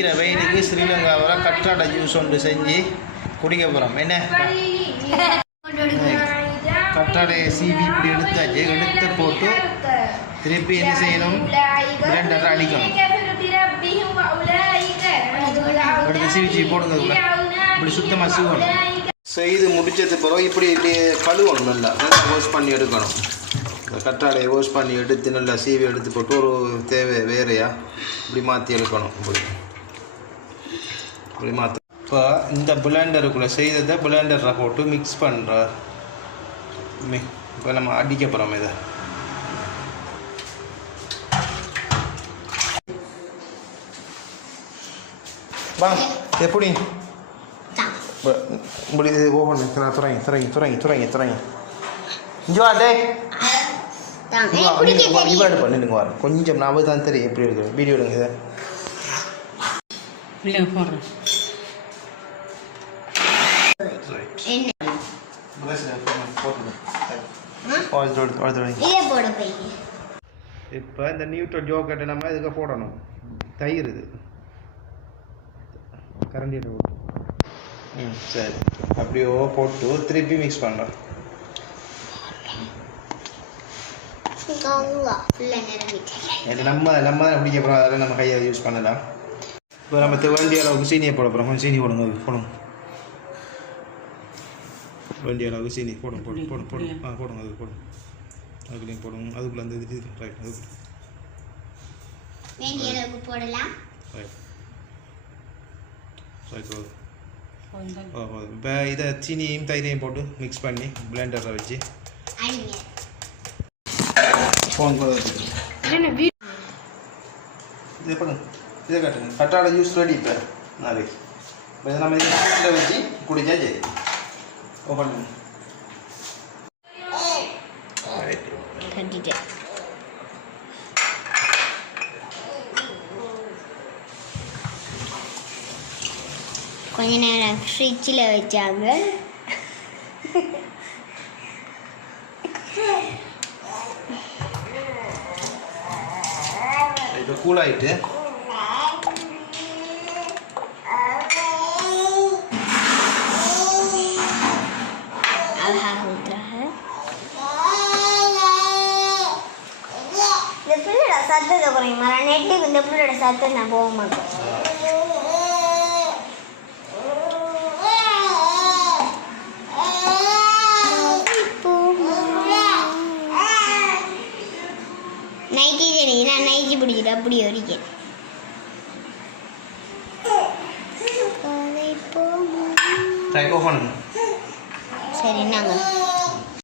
அடிக்கிற வெயிலுக்கு ஸ்ரீலங்காவில் கற்றாடை ஜூஸ் ஒன்று செஞ்சு குடிக்க போகிறோம் என்ன? கற்றாடையை சீவி இப்படி எடுத்தாச்சு. எடுத்து போட்டு திருப்பி என்ன செய்யணும்? பிளெண்டர் அடிக்கணும். எடுத்து சீவி போடுங்க இப்படி சுத்தமாக சீவணும். செய்து முடிச்சது பிறகு இப்படி இப்படி கழுவணும் நல்லா. நல்லா வாஷ் பண்ணி எடுக்கணும். இந்த கற்றாடையை வாஷ் பண்ணி எடுத்து நல்லா சீவி எடுத்து போட்டு ஒரு தேவை வேறையா இப்படி மாற்றி எடுக்கணும். இப்படி. இப்படி மாற்ற இப்போ இந்த பிளெண்டருக்குள்ளே செய்ததை பிளெண்டரில் போட்டு மிக்ஸ் பண்ணுற மி இப்போ நம்ம அடிக்க போகிறோம் இதை. வா எப்படி இப்போ இப்படி இது ஓப்பன் நான் துறைங்க துறைங்க துறைங்க துறைங்க துறைங்க இங்கே வா டே இவாடு பண்ணுங்க வர கொஞ்சம் நான் தான் தெரியும். எப்படி எடுக்கிறேன் வீடியோ எடுங்க இதை. இல்லை போடுறேன் இப்போ இந்த நியூட்ரல் ஜோக்கெட்டை நம்ம இதுக்கு போடணும். தயிர் இது. கரண்டி ம் சரி. அப்படியோ போட்டு திருப்பி மிக்ஸ் இது நம்ம நம்ம தான் பிடிக்க போகிறோம் அதெல்லாம் நம்ம கையை யூஸ் பண்ணலாம். இப்போ நம்ம தெ- வேண்டிய அளவுக்கு சீனியை போட போகிறோம் கொஞ்சம் சீனி போடுங்க போடுங்க வேண்டிய அளவுக்கு சீனி போடும் போடும் போடும் போடும் ஆ போடுங்க அது போடும் அதுக்குள்ளேயும் போடுங்க அதுக்குள்ளே அந்த இது ரைட் அதுக்குள்ள வேண்டிய அளவுக்கு போடலாம் ரைட் ரைட் போதும் இப்போ இதை சீனியும் தயிரையும் போட்டு மிக்ஸ் பண்ணி பிளெண்டரில் வச்சு ஃபோன் இது பண்ணுங்க இதை காட்டுங்க கட்டாட ஜூஸ் ரெடி இப்போ நாளைக்கு இப்போ இதை நம்ம இதை வச்சு குடிச்சா சரி ஓப்பன் கட்டிட்டேன் கொஞ்ச நேரம் ஃப்ரிட்ஜில் வச்சாங்க இப்போ கூல் ஆகிட்டு அழகாக ஊற்றுறாங்க இந்த பிள்ளையோட சத்தத்தை குறையுமா நெட்டுக்கு இந்த பிள்ளையோட சத்தம் நான் போக மாட்டேன். நைட்டி சரி நான் நைட்டி பிடிச்சிட்டு அப்படி வரைக்கும் சரி நாங்கள்